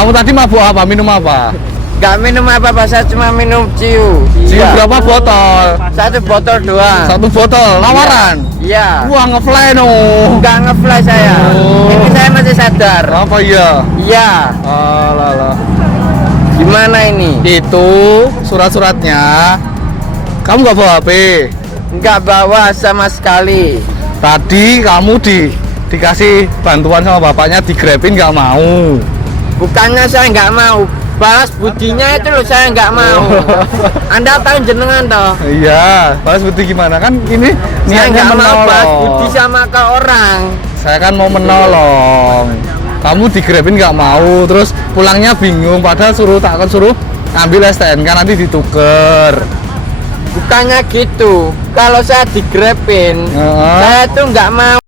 Kamu tadi mabuk apa? Minum apa? Gak minum apa-apa, saya cuma minum ciu. Ciu berapa botol? 1 botol doang. 1 botol, lawaran? Iya. Wah, ngefly no. Gak ngefly saya. Oh. Ini saya masih sadar. Apa iya? Iya. Alah. Gimana ini? Itu surat-suratnya. Kamu nggak bawa HP? Nggak bawa sama sekali. Tadi kamu dikasih bantuan sama bapaknya, digrabin nggak mau. Bukannya saya nggak mau, balas budinya itu loh saya nggak mau. Anda tahu jenengan toh? Iya, balas budi gimana kan ini Saya niatnya nggak mau balas menolong. budi sama ke orang. Saya kan mau menolong. Kamu digrabin nggak mau, terus pulangnya bingung. Padahal takkan suruh ambil STNK nanti dituker. Bukannya gitu. Kalau saya digrabin, saya tuh nggak mau